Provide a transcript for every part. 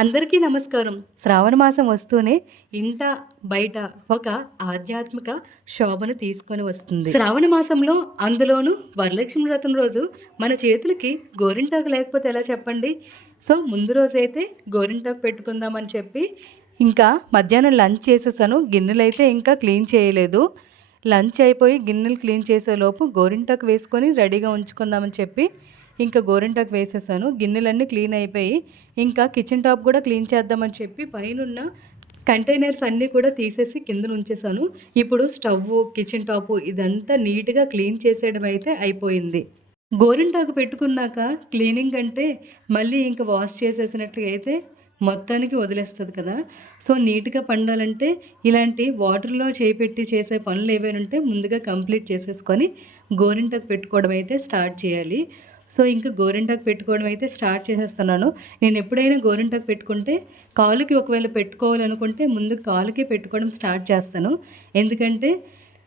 అందరికీ నమస్కారం. శ్రావణ మాసం వస్తూనే ఇంట బయట ఒక ఆధ్యాత్మిక శోభను తీసుకొని వస్తుంది. శ్రావణ మాసంలో అందులోనూ వరలక్ష్మి వ్రతం రోజు మన చేతులకి గోరింటాకు లేకపోతే ఎలా చెప్పండి. సో ముందు రోజైతే గోరింటాకు పెట్టుకుందామని చెప్పి ఇంకా మధ్యాహ్నం లంచ్ చేసేసాను. గిన్నెలు అయితే ఇంకా క్లీన్ చేయలేదు. లంచ్ అయిపోయి గిన్నెలు క్లీన్ చేసేలోపు గోరింటాకు వేసుకొని రెడీగా ఉంచుకుందామని చెప్పి ఇంకా గోరింటాకు వేసేసాను. గిన్నెలన్నీ క్లీన్ అయిపోయి ఇంకా కిచెన్ టాప్ కూడా క్లీన్ చేద్దామని చెప్పి పైనున్న కంటైనర్స్ అన్నీ కూడా తీసేసి కింద ఉంచేసాను. ఇప్పుడు స్టవ్, కిచెన్ టాపు ఇదంతా నీట్గా క్లీన్ చేసేయడం అయితే అయిపోయింది. గోరింటాకు పెట్టుకున్నాక క్లీనింగ్ అంటే మళ్ళీ ఇంకా వాష్ చేసేసినట్లుగా అయితే మొత్తానికి వదిలేస్తుంది కదా. సో నీట్గా పండాలంటే ఇలాంటి వాటర్లో చేపెట్టి చేసే పనులు ఏవైనా ఉంటే ముందుగా కంప్లీట్ చేసేసుకొని గోరింటాకు పెట్టుకోవడం అయితే స్టార్ట్ చేయాలి. సో ఇంకా గోరింటాకు పెట్టుకోవడం అయితే స్టార్ట్ చేసేస్తున్నాను. నేను ఎప్పుడైనా గోరింటాకు పెట్టుకుంటే కాలుకి ఒకవేళ పెట్టుకోవాలనుకుంటే ముందు కాలుకే పెట్టుకోవడం స్టార్ట్ చేస్తాను. ఎందుకంటే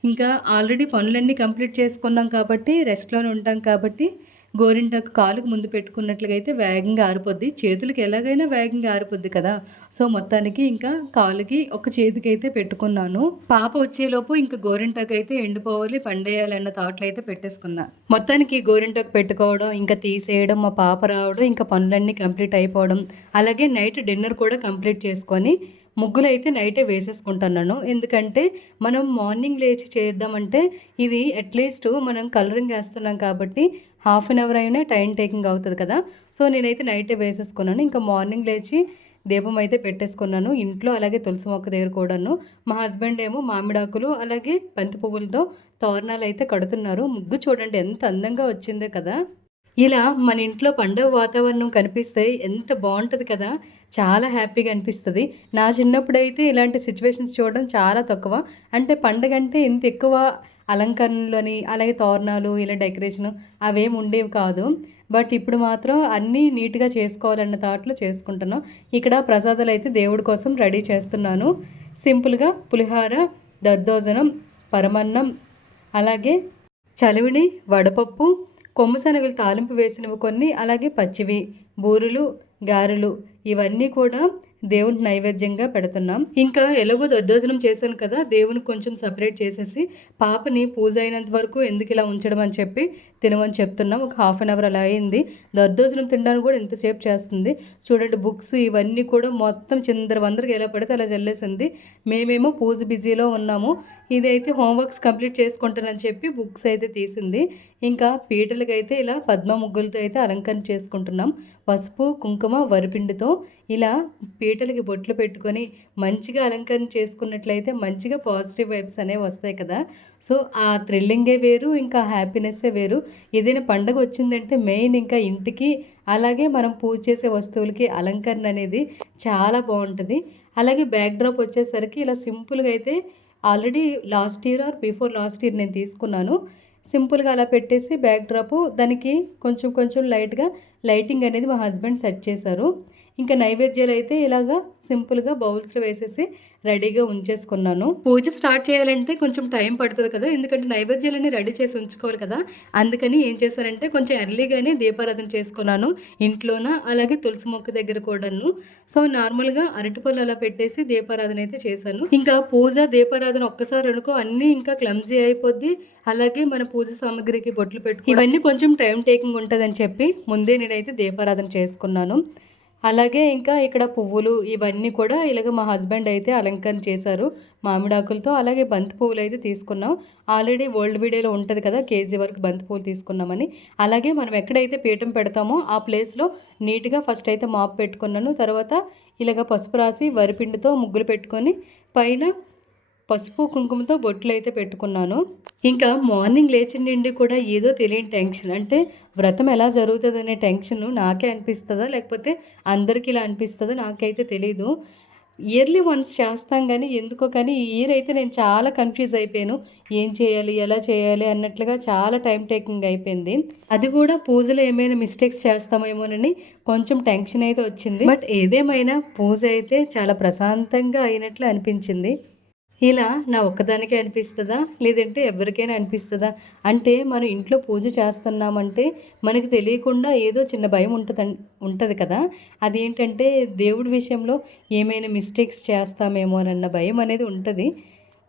ఇంకా ఆల్రెడీ పనులన్నీ కంప్లీట్ చేసుకున్నాం కాబట్టి రెస్ట్లోనే ఉంటాం కాబట్టి గోరింటాకు కాలుకు ముందు పెట్టుకున్నట్లుగా అయితే వేగంగా ఆరిపోద్ది. చేతులకి ఎలాగైనా వేగంగా ఆరిపోద్ది కదా. సో మొత్తానికి ఇంకా కాలుకి ఒక చేతికి అయితే పెట్టుకున్నాను. పాప వచ్చేలోపు ఇంకా గోరింటాకు అయితే ఎండిపోవాలి, పండేయాలన్న థాట్లు అయితే పెట్టేసుకున్నా. మొత్తానికి గోరింటాకు పెట్టుకోవడం, ఇంకా తీసేయడం, మా పాప రావడం, ఇంకా పనులన్నీ కంప్లీట్ అయిపోవడం, అలాగే నైట్ డిన్నర్ కూడా కంప్లీట్ చేసుకొని ముగ్గులు అయితే నైటే వేసేసుకుంటున్నాను. ఎందుకంటే మనం మార్నింగ్ లేచి చేద్దామంటే ఇది అట్లీస్ట్ మనం కలరింగ్ వేస్తున్నాం కాబట్టి హాఫ్ అన్ అవర్ అయినా టైం టేకింగ్ అవుతుంది కదా. సో నేనైతే నైటే వేసేసుకున్నాను. ఇంకా మార్నింగ్ లేచి దీపం అయితే పెట్టేసుకున్నాను ఇంట్లో, అలాగే తులసి మొక్క దగ్గర కూడాను. మా హస్బెండ్ ఏమో మామిడాకులు అలాగే బంతి పువ్వులతో తోరణాలు అయితే కడుతున్నారు. ముగ్గు చూడండి ఎంత అందంగా వచ్చిందో కదా. ఇలా మన ఇంట్లో పండుగ వాతావరణం కనిపిస్తే ఎంత బాగుంటుంది కదా. చాలా హ్యాపీగా అనిపిస్తుంది. నా చిన్నప్పుడైతే ఇలాంటి సిచ్యువేషన్స్ చూడడం చాలా తక్కువ. అంటే పండగ అంటే ఇంత ఎక్కువ అలంకరణలని అలాగే తోరణాలు ఇలా డెకరేషన్ అవేమి ఉండేవి కాదు. బట్ ఇప్పుడు మాత్రం అన్నీ నీట్గా చేసుకోవాలన్న థాట్లో చేసుకుంటున్నాం. ఇక్కడ ప్రసాదాలు అయితే దేవుడి కోసం రెడీ చేస్తున్నాను. సింపుల్గా పులిహార, దద్దోజనం, పరమన్నం, అలాగే చలివిడి, వడపప్పు, కొమ్ము శనగలు తాలింపు వేసినవి కొన్ని, అలాగే పచ్చివి, బూరెలు, గారెలు ఇవన్నీ కూడా దేవునికి నైవేద్యంగా పెడుతున్నాం. ఇంకా ఎలాగో దద్దోజనం చేశాను కదా, దేవునికి కొంచెం సపరేట్ చేసేసి పాపని పూజ అయినంత వరకు ఎందుకు ఇలా ఉంచడం అని చెప్పి తినమని చెప్తున్నాం. ఒక హాఫ్ అన్ అవర్ అలా అయింది. దద్దోజనం తినడానికి కూడా ఎంతసేపు చేస్తుంది చూడండి. బుక్స్ ఇవన్నీ కూడా మొత్తం చిందరవందరగా ఎలా పడితే అలా చల్లేసింది. మేమేమో పూజ బిజీలో ఉన్నాము. ఇదైతే హోంవర్క్స్ కంప్లీట్ చేసుకుంటానని చెప్పి బుక్స్ అయితే తీసింది. ఇంకా పీటలకైతే ఇలా పద్మ ముగ్గులతో అయితే అలంకరణ చేసుకుంటున్నాం. పసుపు, కుంకుమ, వరిపిండితో ఇలా పీటలకి బొట్లు పెట్టుకొని మంచిగా అలంకరణ చేసుకున్నట్లయితే మంచిగా పాజిటివ్ వైబ్స్ అనేవి వస్తాయి కదా. సో ఆ థ్రిల్లింగే వేరు, ఇంకా హ్యాపీనెస్సే వేరు. ఏదైనా పండుగ వచ్చిందంటే మెయిన్ ఇంకా ఇంటికి అలాగే మనం పూజ చేసే వస్తువులకి అలంకరణ అనేది చాలా బాగుంటుంది. అలాగే బ్యాక్ డ్రాప్ వచ్చేసరికి ఇలా సింపుల్గా అయితే already last year are before last year నేను తీసుకున్నాను. సింపుల్గా అలా పెట్టేసి బ్యాక్ డ్రాపు దానికి కొంచెం కొంచెం లైట్గా లైటింగ్ అనేది మా హస్బెండ్ సెట్ చేశారు. ఇంకా నైవేద్యాలు అయితే ఇలాగా సింపుల్గా బౌల్స్లో వేసేసి రెడీగా ఉంచేసుకున్నాను. పూజ స్టార్ట్ చేయాలంటే కొంచెం టైం పడుతుంది కదా, ఎందుకంటే నైవేద్యాలన్నీ రెడీ చేసి ఉంచుకోవాలి కదా. అందుకని ఏం చేశానంటే కొంచెం ఎర్లీగానే దీపారాధన చేసుకున్నాను ఇంట్లోన, అలాగే తులసి మొక్క దగ్గర కూడాను. సో నార్మల్గా అరటిపళ్ళు అలా పెట్టేసి దీపారాధన అయితే చేశాను. ఇంకా పూజ దీపారాధన ఒక్కసారి అనుకో అన్నీ ఇంకా క్లమ్జీ అయిపోద్ది. అలాగే మన పూజ సామాగ్రికి బొట్లు పెట్టు ఇవన్నీ కొంచెం టైం టేకింగ్ ఉంటుందని చెప్పి ముందే నేనైతే దీపారాధన చేసుకున్నాను. అలాగే ఇంకా ఇక్కడ పువ్వులు ఇవన్నీ కూడా ఇలాగ మా హస్బెండ్ అయితే అలంకరణ చేశారు మామిడాకులతో. అలాగే బంతి పువ్వులు అయితే తీసుకున్నాం. ఆల్రెడీ వరల్డ్ వీడియోలో ఉంటుంది కదా కేజీ వరకు బంతి పువ్వులు తీసుకున్నామని. అలాగే మనం ఎక్కడైతే పీఠం పెడతామో ఆ ప్లేస్లో నీట్గా ఫస్ట్ అయితే మాప్ పెట్టుకున్నాను. తర్వాత ఇలాగ పసుపు రాసి వరిపిండితో ముగ్గులు పెట్టుకొని పైన పసుపు కుంకుమతో బొట్లు అయితే పెట్టుకున్నాను. ఇంకా మార్నింగ్ లేచిన నుండి కూడా ఏదో తెలియని టెన్షన్, అంటే వ్రతం ఎలా జరుగుతుంది అనే టెన్షన్ నాకే అనిపిస్తుందా లేకపోతే అందరికీ ఇలా అనిపిస్తుందో నాకైతే తెలీదు. ఇయర్లీ వన్స్ చేస్తాం కానీ ఎందుకో కానీ ఈ ఇయర్ అయితే నేను చాలా కన్ఫ్యూజ్ అయిపోయాను. ఏం చేయాలి, ఎలా చేయాలి అన్నట్లుగా చాలా టైం టేకింగ్ అయిపోయింది. అది కూడా పూజలో ఏమైనా మిస్టేక్స్ చేస్తామేమోనని కొంచెం టెన్షన్ అయితే వచ్చింది. బట్ ఏదేమైనా పూజ అయితే చాలా ప్రశాంతంగా అయినట్లు అనిపించింది. ఇలా నా ఒక్కదానికే అనిపిస్తదా? లేదంటే ఎవరికైనా అనిపిస్తదా? అంటే మనం ఇంట్లో పూజ చేస్తున్నామంటే మనకు తెలియకుండా ఏదో చిన్న భయం ఉంటది కదా! అదేంటంటే దేవుడి విషయంలో ఏమైనా మిస్టేక్స్ చేస్తామేమోనన్న భయం అనేది ఉంటది.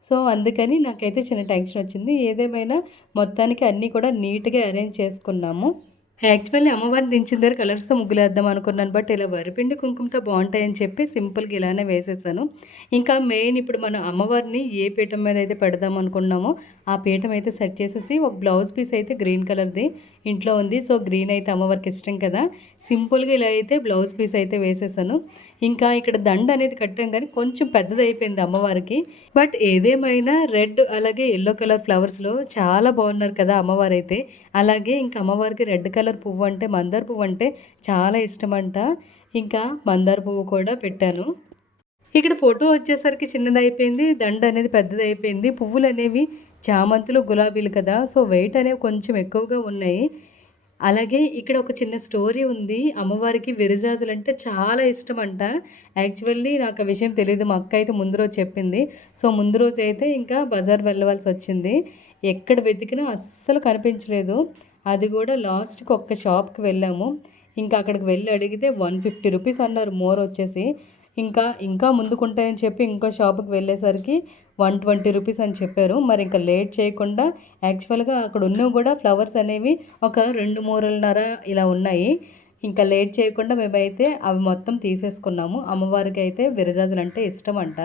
సో, అందుకని నాకైతే చిన్న టెన్షన్ వచ్చింది. ఏదేమైనా మొత్తానికి అన్నీ కూడా నీట్‌గా అరేంజ్ చేసుకున్నాము. యాక్చువల్లీ అమ్మవారిని దించిన దగ్గర కలర్స్‌తో ముగ్గులేద్దాం అనుకున్నాను. బట్ ఇలా వరిపిండి, కుంకుమతో బావుంటాయని చెప్పి సింపుల్‌గా ఇలానే వేసేసాను. ఇంకా మెయిన్ ఇప్పుడు మనం అమ్మవారిని ఏ పీఠం మీద అయితే పెడదాం అనుకున్నామో, ఆ పీఠం అయితే సెట్ చేసేసి ఒక బ్లౌజ్ పీస్ అయితే గ్రీన్ కలర్‌ది ఇంట్లో ఉంది. సో, గ్రీన్ అయితే అమ్మవారికి ఇష్టం కదా! సింపుల్‌గా ఇలా అయితే బ్లౌజ్ పీస్ అయితే వేసేసాను. ఇంకా ఇక్కడ దండ అనేది కట్టాం కానీ కొంచెం పెద్దదయిపోయింది అమ్మవారికి. బట్ ఏదేమైనా రెడ్ అలాగే యెల్లో కలర్ ఫ్లవర్స్‌లో చాలా బాగున్నారు కదా అమ్మవారైతే. అలాగే ఇంకా అమ్మవారికి రెడ్ కలర్ పువ్వు అంటే మందార పువ్వు అంటే చాలా ఇష్టమంట. ఇంకా మందార పువ్వు కూడా పెట్టాను. ఇక్కడ ఫోటో వచ్చేసరికి చిన్నదయిపోయింది. దండ అనేది పెద్దదయిపోయింది. పువ్వులనేవి చామంతులు, గులాబీలు కదా! సో, వెయిట్ అనేవి కొంచెం ఎక్కువగా ఉన్నాయి. అలాగే ఇక్కడ ఒక చిన్న స్టోరీ ఉంది. అమ్మవారికి విరజాజులంటే చాలా ఇష్టమంట. యాక్చువల్లీ నాకు ఆ విషయం తెలీదు. మా అక్క అయితే ముందు రోజు చెప్పింది. సో, ముందు రోజైతే ఇంకా బజార్ వెళ్ళవలసొచ్చింది. ఎక్కడ వెతికినా అస్సలు కనిపించలేదు. అది కూడా లాస్ట్‌కి ఒక్క షాప్‌కి వెళ్ళాము. ఇంకా అక్కడికి వెళ్ళి అడిగితే 150 రూపీస్ అన్నారు మోర్ వచ్చేసి. ఇంకా ముందుకుంటాయని చెప్పి ఇంకో షాప్‌కి వెళ్ళేసరికి 120 రూపీస్ అని చెప్పారు. మరి ఇంకా లేట్ చేయకుండా యాక్చువల్‌గా అక్కడ ఉన్నవి కూడా ఫ్లవర్స్ అనేవి ఒక 2 మూరలున్నర ఇలా ఉన్నాయి. ఇంకా లేట్ చేయకుండా మేమైతే అవి మొత్తం తీసేసుకున్నాము. అమ్మవారికి అయితే విరజాజులంటే ఇష్టమంట.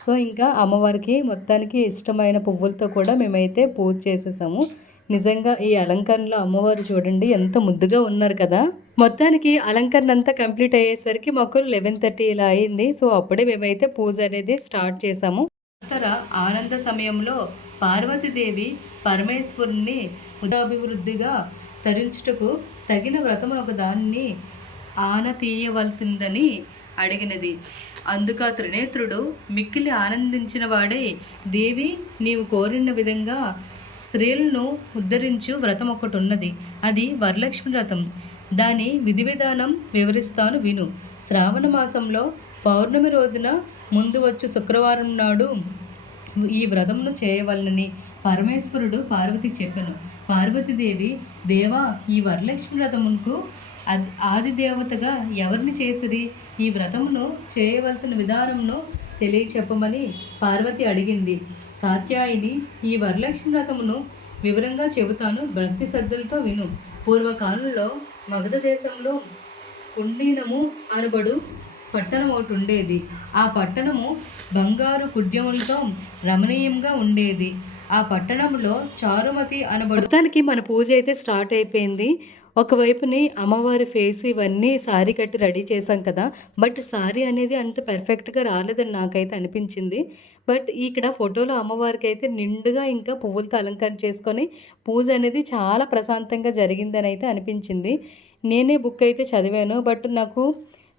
సో, ఇంకా అమ్మవారికి మొత్తానికి ఇష్టమైన పువ్వులతో కూడా మేమైతే పూజ చేసేసాము. నిజంగా ఈ అలంకరణలో అమ్మవారు చూడండి ఎంత ముద్దుగా ఉన్నారు కదా! మొత్తానికి అలంకరణ అంతా కంప్లీట్ అయ్యేసరికి మాకు 11:30 ఇలా అయింది. సో, అప్పుడే మేమైతే పూజ అనేది స్టార్ట్ చేసాము. ఉత్తర ఆనంద సమయంలో పార్వతీదేవి పరమేశ్వరుని ఉదాభివృద్ధిగా తరించుటకు తగిన వ్రతమును ఒక దాన్ని ఆన తీయవలసిందని అడిగినది. అందుక త్రినేత్రుడు మిక్కిలి ఆనందించిన వాడే, దేవి నీవు కోరిన విధంగా స్త్రీలను ఉద్ధరించు వ్రతం ఒకటి ఉన్నది. అది వరలక్ష్మి వ్రతం. దాని విధి విధానం వివరిస్తాను విను. శ్రావణ మాసంలో పౌర్ణమి రోజున ముందు వచ్చు శుక్రవారం నాడు ఈ వ్రతంను చేయవలనని పరమేశ్వరుడు పార్వతికి చెప్పాను. పార్వతీదేవి, దేవా ఈ వరలక్ష్మి వ్రతమునకు ఆది దేవతగా ఎవరిని చేసిరి? ఈ వ్రతమును చేయవలసిన విధానంను తెలియచెప్పమని పార్వతి అడిగింది. కాత్యాయిని, ఈ వరలక్ష్మి వ్రతమును వివరంగా చెబుతాను, భక్తి శ్రద్ధలతో విను. పూర్వకాలంలో మగధ దేశంలో కుండీనము అనబడు పట్టణం ఒకటి ఉండేది. ఆ పట్టణము బంగారు కుడ్యములతో రమణీయంగా ఉండేది. ఆ పట్టణంలో చారుమతి అనబడు మొత్తానికి మన పూజ అయితే స్టార్ట్ అయిపోయింది. ఒకవైపుని అమ్మవారి ఫేస్ ఇవన్నీ సారీ కట్టి రెడీ చేశాం కదా! బట్ సారీ అనేది అంత పర్ఫెక్ట్‌గా రాలేదని నాకైతే అనిపించింది. బట్ ఇక్కడ ఫోటోలో అమ్మవారికి అయితే నిండుగా ఇంకా పువ్వులతో అలంకరణ చేసుకొని పూజ అనేది చాలా ప్రశాంతంగా జరిగిందని అయితే అనిపించింది. నేనే బుక్ అయితే చదివాను. బట్ నాకు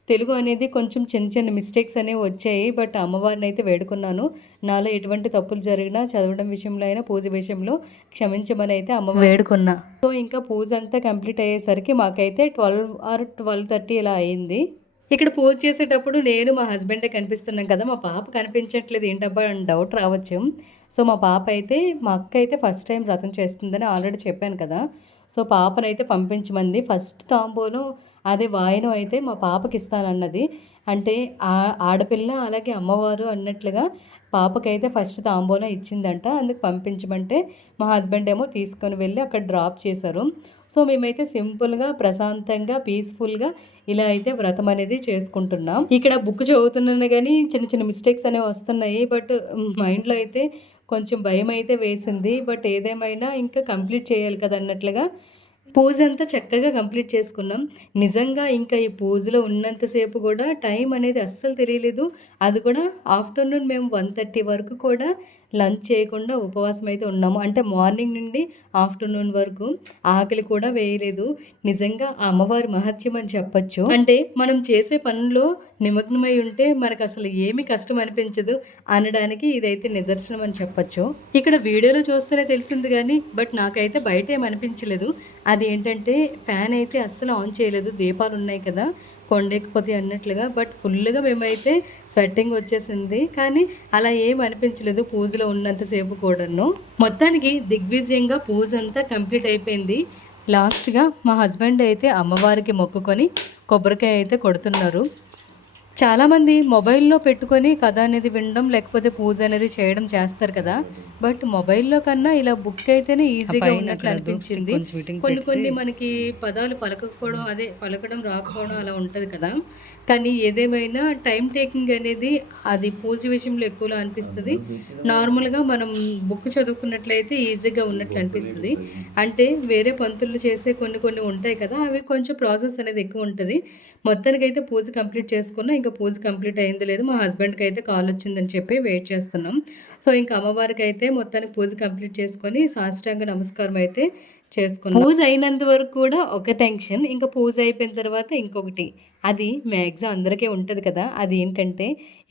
తెలుగు అనేది కొంచెం చిన్న చిన్న మిస్టేక్స్ అనేవి వచ్చాయి. బట్ అమ్మవారిని అయితే వేడుకున్నాను. నాలో ఎటువంటి తప్పులు జరిగినా చదవడం విషయంలో అయినా పూజ విషయంలో క్షమించమని అయితే అమ్మవారిని వేడుకున్నా. సో, ఇంకా పూజ అంతా కంప్లీట్ అయ్యేసరికి మాకైతే 12 ఆర్ 12:30 ఇలా అయింది. ఇక్కడ పూజ చేసేటప్పుడు నేను మా హస్బెండే కనిపిస్తున్నాం కదా! మా పాప కనిపించట్లేదు ఏంటబ్బా అని డౌట్ రావచ్చు. సో, మా అక్క అయితే ఫస్ట్ టైం వ్రతం చేస్తుందని ఆల్రెడీ చెప్పాను కదా! సో, పాపనైతే పంపించమంది. ఫస్ట్ తాంబూలం అదే వాయనం అయితే మా పాపకి ఇస్తానన్నది. అంటే ఆడపిల్ల అలాగే అమ్మవారు అన్నట్లుగా పాపకైతే ఫస్ట్ తాంబూలం ఇచ్చిందంట. అందుకు పంపించమంటే మా హస్బెండ్ ఏమో తీసుకొని వెళ్ళి అక్కడ డ్రాప్ చేశారు. సో, మేమైతే సింపుల్‌గా, ప్రశాంతంగా, పీస్‌ఫుల్‌గా ఇలా అయితే వ్రతం అనేది చేసుకుంటున్నాం. ఇక్కడ బుక్ చదువుతున్నాను గానీ చిన్న చిన్న మిస్టేక్స్ అనేవి వస్తున్నాయి. బట్ మైండ్‌లో అయితే కొంచెం భయమైతే వేసింది. బట్ ఏదేమైనా ఇంకా కంప్లీట్ చేయాలి కదా అన్నట్లుగా పూజ అంతా చక్కగా కంప్లీట్ చేసుకున్నాం. నిజంగా ఇంకా ఈ పూజలో ఉన్నంతసేపు కూడా టైం అనేది అస్సలు తెలియలేదు. అది కూడా ఆఫ్టర్‌నూన్ మేము 1:30 వరకు కూడా లంచ్ చేయకుండా ఉపవాసం అయితే ఉన్నాము. అంటే మార్నింగ్ నుండి ఆఫ్టర్‌నూన్ వరకు ఆకలి కూడా వేయలేదు. నిజంగా ఆ అమ్మవారి మహత్యం అని చెప్పొచ్చు. అంటే మనం చేసే పనుల్లో నిమగ్నమై ఉంటే మనకు అసలు ఏమీ కష్టం అనిపించదు అనడానికి ఇదైతే నిదర్శనం అని చెప్పొచ్చు. ఇక్కడ వీడియోలో చూస్తేనే తెలిసింది కానీ బట్ నాకైతే బయట ఏమి అనిపించలేదు. అది ఏంటంటే ఫ్యాన్ అయితే అస్సలు ఆన్ చేయలేదు. దీపాలు ఉన్నాయి కదా! కొండెక్కిపోతే అన్నట్లుగా. బట్ ఫుల్గా మేమైతే స్వెట్టింగ్ వచ్చేసింది, కానీ అలా ఏం అనిపించలేదు పూజలో ఉన్నంతసేపు కూడాను. మొత్తానికి దిగ్విజయంగా పూజ అంతా కంప్లీట్ అయిపోయింది. లాస్ట్గా మా హస్బెండ్ అయితే అమ్మవారికి మొక్కుకొని కొబ్బరికాయ అయితే కొడుతున్నారు. చాలామంది మొబైల్లో పెట్టుకొని కథ అనేది వినడం లేకపోతే పూజ అనేది చేయడం చేస్తారు కదా. బట్ మొబైల్లో కన్నా ఇలా బుక్ అయితేనే ఈజీగా ఉన్నట్లు అనిపించింది. కొన్ని మనకి పదాలు పలకకపోవడం, అదే పలకడం రాకపోవడం అలా ఉంటుంది కదా. కానీ ఏదేమైనా టైం టేకింగ్ అనేది అది పూజ విషయంలో ఎక్కువలో అనిపిస్తుంది. నార్మల్గా మనం బుక్ చదువుకున్నట్లయితే ఈజీగా ఉన్నట్లు అనిపిస్తుంది. అంటే వేరే పంతులు చేసే కొన్ని ఉంటాయి కదా, అవి కొంచెం ప్రాసెస్ అనేది ఎక్కువ ఉంటుంది. మొత్తానికైతే పూజ కంప్లీట్ చేసుకున్నాం. ఇంకా పూజ కంప్లీట్ అయింది లేదు, మా హస్బెండ్కి అయితే కాల్ వచ్చిందని చెప్పి వెయిట్ చేస్తున్నాం. సో ఇంకా అమ్మవారికి అయితే మొత్తానికి పూజ కంప్లీట్ చేసుకొని సాష్టాంగ నమస్కారం అయితే చేసుకున్నాం. పూజ అయినంత వరకు కూడా ఒక టెన్షన్, ఇంకా పూజ అయిపోయిన తర్వాత ఇంకొకటి, అది మ్యాక్సిమం అందరికీ ఉంటుంది కదా. అది ఏంటంటే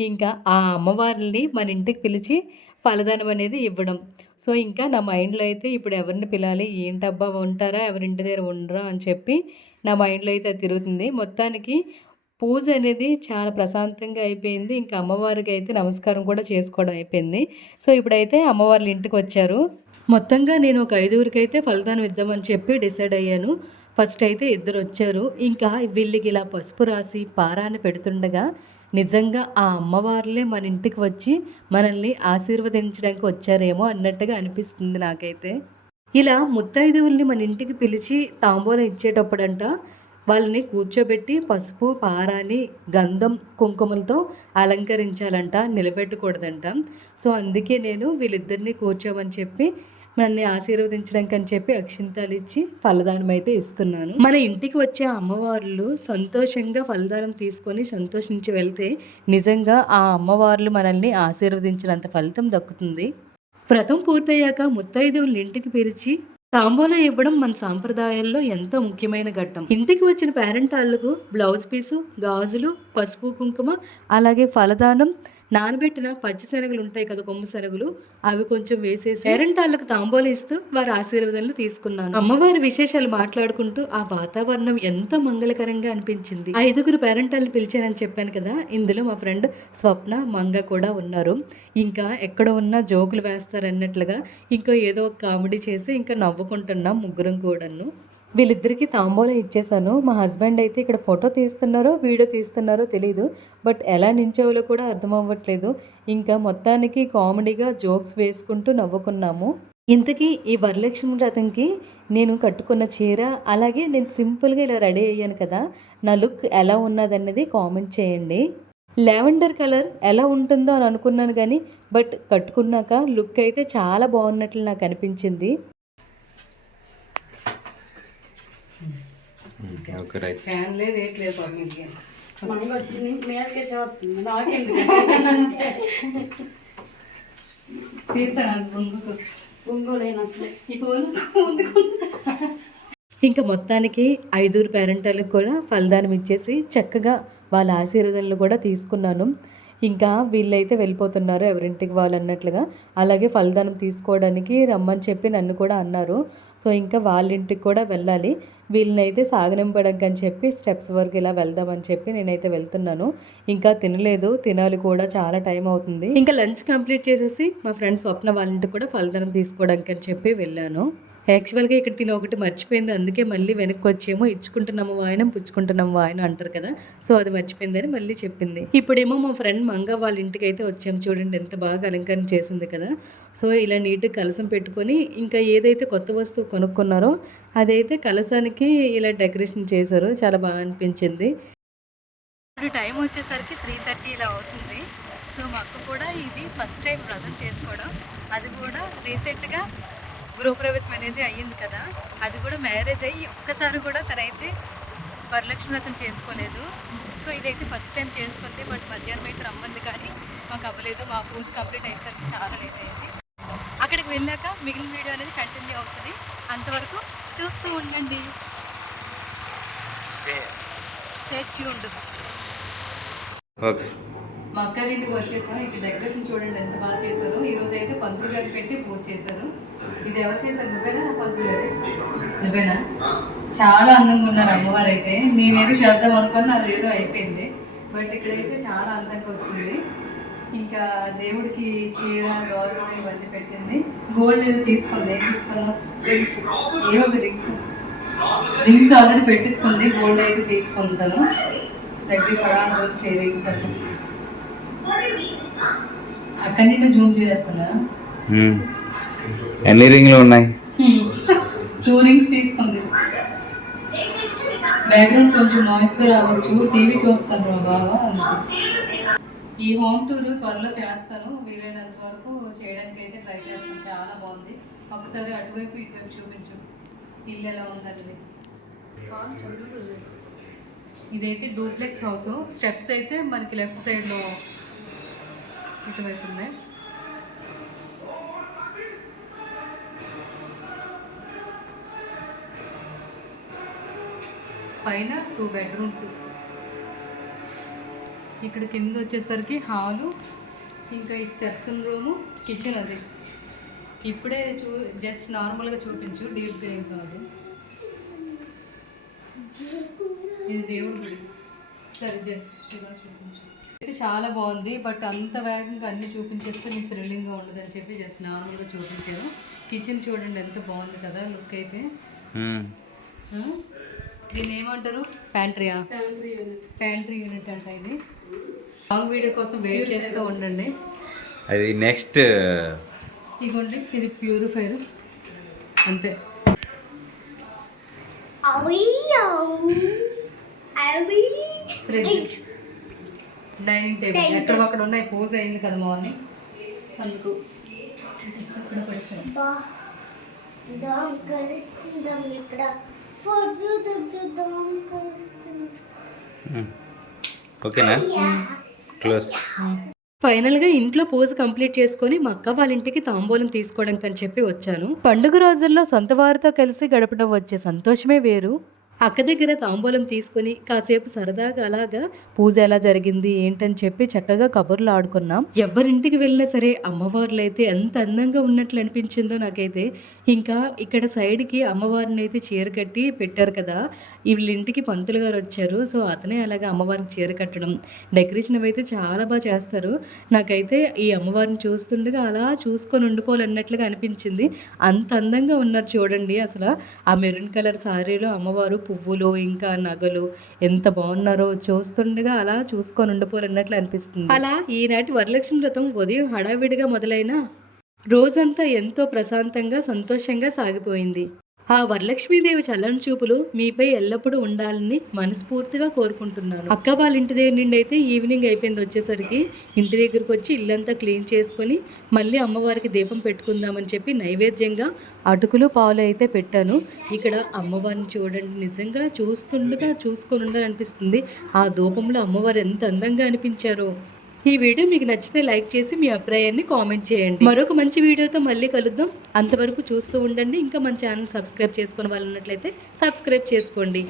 ఇంకా ఆ అమ్మవారిని మన ఇంటికి పిలిచి ఫలదానం అనేది ఇవ్వడం. సో ఇంకా నా మైండ్లో అయితే ఇప్పుడు ఎవరిని పిలాలి, ఏంటబ్బా ఉంటారా ఎవరింటి దగ్గర ఉండరా అని చెప్పి నా మైండ్లో అయితే అది తిరుగుతుంది. మొత్తానికి పూజ అనేది చాలా ప్రశాంతంగా అయిపోయింది. ఇంకా అమ్మవారికి అయితే నమస్కారం కూడా చేసుకోవడం అయిపోయింది. సో ఇప్పుడైతే అమ్మవార్ల ఇంటికి వచ్చారు. మొత్తంగా నేను ఒక 5గురికి అయితే ఫలితానం ఇద్దామని చెప్పి డిసైడ్ అయ్యాను. ఫస్ట్ అయితే ఇద్దరు వచ్చారు. ఇంకా వీళ్ళకి ఇలా పసుపు రాసి పారాన్ని పెడుతుండగా నిజంగా ఆ అమ్మవార్లే మన ఇంటికి వచ్చి మనల్ని ఆశీర్వదించడానికి వచ్చారేమో అన్నట్టుగా అనిపిస్తుంది నాకైతే. ఇలా ముత్తైదువుల్ని మన ఇంటికి పిలిచి తాంబూలం ఇచ్చేటప్పుడంట వాళ్ళని కూర్చోబెట్టి పసుపు పారాని గంధం కుంకుమలతో అలంకరించాలంట, నిలబెట్టకూడదంట. సో అందుకే నేను వీళ్ళిద్దరిని కూర్చోమని చెప్పి నన్ను ఆశీర్వదించడానికి అని చెప్పి అక్షింతాలు ఇచ్చి ఫలదానం అయితే ఇస్తున్నాను. మన ఇంటికి వచ్చే అమ్మవార్లు సంతోషంగా ఫలదానం తీసుకొని సంతోషించి వెళ్తే నిజంగా ఆ అమ్మవార్లు మనల్ని ఆశీర్వదించినంత ఫలితం దక్కుతుంది. వ్రతం పూర్తయ్యాక ముత్తైదువుల్ని ఇంటికి పిలిచి తాంబూలం ఇవ్వడం మన సాంప్రదాయాల్లో ఎంతో ముఖ్యమైన ఘట్టం. ఇంటికి వచ్చిన పేరెంటాళ్ళకు బ్లౌజ్ పీసు, గాజులు, పసుపు కుంకుమ, అలాగే ఫలదానం, నానబెట్టిన పచ్చి శనగలు ఉంటాయి కదా, కొమ్ము శనగలు, అవి కొంచెం వేసేసి పేరెంటాళ్ళకు తాంబూలం ఇస్తూ వారి ఆశీర్వాదాలు తీసుకున్నాను. అమ్మవారి విశేషాలు మాట్లాడుకుంటూ ఆ వాతావరణం ఎంతో మంగళకరంగా అనిపించింది. 5గురు పేరెంటాలను పిలిచానని చెప్పాను కదా, ఇందులో మా ఫ్రెండ్ స్వప్న, మంగ కూడా ఉన్నారు. ఇంకా ఎక్కడ ఉన్నా జోకులు వేస్తారన్నట్లుగా ఇంకా ఏదో ఒక కామెడీ చేసి ఇంకా నవ్వుకుంటున్నాం ముగ్గురం కూడాను. వీళ్ళిద్దరికీ తాంబూలం ఇచ్చేసాను. మా హస్బెండ్ అయితే ఇక్కడ ఫోటో తీస్తున్నారో వీడియో తీస్తున్నారో తెలీదు, బట్ ఎలా నించోవాలో కూడా అర్థం అవ్వట్లేదు. ఇంకా మొత్తానికి కామెడీగా జోక్స్ వేసుకుంటూ నవ్వుకున్నాము. ఇంతకీ ఈ వరలక్ష్మి వ్రతంకి నేను కట్టుకున్న చీర, అలాగే నేను సింపుల్గా ఇలా రెడీ అయ్యాను కదా, నా లుక్ ఎలా ఉన్నదన్నది కామెంట్ చేయండి. లావెండర్ కలర్ ఎలా ఉంటుందో అని అనుకున్నాను కానీ బట్ కట్టుకున్నాక లుక్ అయితే చాలా బాగున్నట్లు నాకు అనిపించింది. ఫ్యాన్ లేదు ఏట్లేదు ఇంకా మొత్తానికి 5గురు పేరెంటాలకు కూడా ఫలదానం ఇచ్చేసి చక్కగా వాళ్ళ ఆశీర్వాదాలను కూడా తీసుకున్నాను. ఇంకా వీళ్ళైతే వెళ్ళిపోతున్నారు ఎవరింటికి వాళ్ళు అన్నట్లుగా. అలాగే ఫలదానం తీసుకోవడానికి రమ్మని చెప్పి నన్ను కూడా అన్నారు. సో ఇంకా వాళ్ళ ఇంటికి కూడా వెళ్ళాలి. వీళ్ళనైతే సాగనింపడానికి అని చెప్పి స్టెప్స్ వరకు ఇలా వెళ్దామని చెప్పి నేనైతే వెళ్తున్నాను. ఇంకా తినలేదు, తినాలి కూడా, చాలా టైం అవుతుంది. ఇంకా లంచ్ కంప్లీట్ చేసేసి మా ఫ్రెండ్ స్వప్న వాళ్ళ ఇంటికి కూడా ఫలదానం తీసుకోవడానికి అని చెప్పి వెళ్ళాను. యాక్చువల్గా ఇక్కడ తిని ఒకటి మర్చిపోయింది, అందుకే మళ్ళీ వెనక్కి వచ్చేమో ఇచ్చుకుంటున్నాము వాయనం పుచ్చుకుంటున్నాము వాయనం అంటారు కదా, సో అది మర్చిపోయిందని మళ్ళీ చెప్పింది. ఇప్పుడేమో మా ఫ్రెండ్ మంగ వాళ్ళ ఇంటికి అయితే వచ్చాము. చూడండి ఎంత బాగా అలంకరణ చేసింది కదా. సో ఇలా నీట్గా కలసం పెట్టుకొని ఇంకా ఏదైతే కొత్త వస్తువు కొనుక్కున్నారో అదైతే కలసానికి ఇలా డెకరేషన్ చేశారు, చాలా బాగా అనిపించింది. ఇప్పుడు టైం వచ్చేసరికి 3:30 ఇలా అవుతుంది. సో మా అక్క కూడా ఇది ఫస్ట్ టైం వ్రతం చేసుకోవడం, అది కూడా రీసెంట్గా గృహప్రవేశం అనేది అయ్యింది కదా, అది కూడా మ్యారేజ్ అయ్యి ఒక్కసారి కూడా తనైతే వరలక్ష్మి వ్రతం చేసుకోలేదు. సో ఇదైతే ఫస్ట్ టైం చేసుకుంది. బట్ మధ్యాహ్నం అయితే రమ్మంది కానీ మాకు అవ్వలేదు. మా పూజ కంప్లీట్ అయ్యేసరికి చాలా లేట్ అయింది. అక్కడికి వెళ్ళాక మిగిలిన వీడియో అనేది కంటిన్యూ అవుతుంది, అంతవరకు చూస్తూ ఉండండి. State tuned. మా అక్కరింటికి వచ్చేసాం. ఇక్కడ డెకరేషన్ చూడండి ఎంత బాగా చేశారు. ఈరోజు అయితే పంతులు గారు పెట్టి పూజ చేశారు. ఇది ఎవరు చేశారు? నువ్వేనా? చాలా అందంగా ఉన్నారు అమ్మవారు అయితే. నేనేదో చేద్దాం అనుకుని అది ఏదో అయిపోయింది. బట్ ఇక్కడైతే చాలా అందంగా వచ్చింది. ఇంకా దేవుడికి చీర గాజులు ఇవన్నీ పెట్టింది. గోల్డ్ ఏదో తీసుకుంది. ఏం తీసుకున్నాం? రింగ్స్. ఏవో రింగ్స్ ఆల్రెడీ పెట్టించుకుంది. గోల్డ్ అయితే తీసుకుంటాను. దగ్గర పడాలి వచ్చే రింగ్స్ అన్ని. అక్కడి నుండి జూమ్ చేస్తున్నా. ఎన్ని రింగ్లు ఉన్నాయి? 2 రింగ్స్ తీసుకుంది. బ్యాక్గ్రౌండ్ కొంచెం నాయిస్గా రావచ్చు. టీవీ చూస్తాను రా బాబా. ఈ హోమ్ టూర్ త్వరలో చేస్తాను. వీలైనంత వరకు చేయడానికి అయితే ట్రై చేస్తాను. చాలా బాగుంది. ఒకసారి అటువైపు ఇటువైపు చూపించు. ఇల్లు ఎలా ఉందండి. ఇదైతే డూప్లెక్స్ హౌస్. స్టెప్స్ అయితే మనకి లెఫ్ట్ సైడ్లో ఇటువైపు ఉన్నాయి. పైన 2 బెడ్రూమ్స్. ఇక్కడ కింద వచ్చేసరికి హాలు, ఇంకా ఈ స్టెప్స్ రూము, కిచెన్. అది ఇప్పుడే జస్ట్ నార్మల్గా చూపించు, డీప్గా ఏం కాదు. ఇది దేవుడి గుడి. సరే జస్ట్ ఇలా చూపించు. ఇది చాలా బాగుంది. బట్ అంత వేగంగా అన్నీ చూపించేస్తే మీకు థ్రిల్లింగ్గా ఉండదని చెప్పి జస్ట్ నార్మల్గా చూపించాను. కిచెన్ చూడండి ఎంత బాగుంది కదా లుక్ అయితే. దీన్ని ఏమంటారు? ప్యాంట్రీయా? ప్యాంట్రీ యూనిట్ అంట ఇది. లాంగ్ వీడియో కోసం వెయిట్ చేస్తూ ఉండండి. అది నెక్స్ట్. ఇదిగోండి, ఇది ప్యూరిఫైర్ అంతే. ఫ్రిడ్జ్, డైనింగ్ టేబుల్ ఎక్కడ అక్కడ ఉన్నాయి. పూజ అయింది కదా మార్నింగ్, అందుకు ఓకేనా? క్లోజ్. ఫైనల్గా ఇంట్లో పూజ కంప్లీట్ చేసుకొని మా అక్క వాళ్ళ ఇంటికి తాంబూలం తీసుకోవడానికి అని చెప్పి వచ్చాను. పండుగ రోజుల్లో సొంత వారితో కలిసి గడపడం వచ్చే సంతోషమే వేరు. అక్క దగ్గర తాంబూలం తీసుకుని కాసేపు సరదాగా అలాగా పూజ ఎలా జరిగింది ఏంటని చెప్పి చక్కగా కబుర్లు ఆడుకున్నాం. ఎవరింటికి వెళ్ళినా సరే అమ్మవార్లు అయితే ఎంత అందంగా ఉన్నట్లు అనిపించిందో నాకైతే. ఇంకా ఇక్కడ సైడ్కి అమ్మవారిని అయితే చీర కట్టి పెట్టారు కదా. వీళ్ళింటికి పంతులు గారు వచ్చారు. సో అతనే అలాగా అమ్మవారికి చీర కట్టడం, డెకరేషన్ అయితే చాలా బాగా చేస్తారు. నాకైతే ఈ అమ్మవారిని చూస్తుండగా అలా చూసుకొని ఉండిపోవాలన్నట్లుగా అనిపించింది. అంత అందంగా ఉన్నారు చూడండి. అసలు ఆ మెరూన్ కలర్ సారీలో అమ్మవారు, పువ్వులు, ఇంకా నగలు ఎంత బాగున్నారో చూస్తుండగా అలా చూసుకొని ఉండిపోవాలన్నట్లు అనిపిస్తుంది. అలా ఈనాటి వరలక్ష్మి వ్రతం ఉదయం హడావిడిగా మొదలైన రోజంతా ఎంతో ప్రశాంతంగా సంతోషంగా సాగిపోయింది. ఆ వరలక్ష్మీదేవి చల్లని చూపులు మీపై ఎల్లప్పుడూ ఉండాలని మనస్ఫూర్తిగా కోరుకుంటున్నాను. అక్క వాళ్ళ ఇంటి దగ్గర నుండి అయితే ఈవినింగ్ అయిపోయింది. వచ్చేసరికి ఇంటి దగ్గరకు వచ్చి ఇల్లంతా క్లీన్ చేసుకొని మళ్ళీ అమ్మవారికి దీపం పెట్టుకుందామని చెప్పి నైవేద్యంగా అటుకులు పాలు అయితే పెట్టాను. ఇక్కడ అమ్మవారిని చూడండి, నిజంగా చూస్తుండగా చూసుకొని ఉండాలనిపిస్తుంది. ఆ ధూపంలో అమ్మవారు ఎంత అందంగా అనిపించారో. ఈ వీడియో మీకు నచ్చితే లైక్ చేసి మీ అభిప్రాయాన్ని కామెంట్ చేయండి. మరొక మంచి వీడియోతో మళ్ళీ కలుద్దాం. అంతవరకు చూస్తూ ఉండండి. ఇంకా మన ఛానల్ సబ్స్క్రైబ్ చేసుకునే వాళ్ళు ఉన్నట్లయితే సబ్స్క్రైబ్ చేసుకోండి.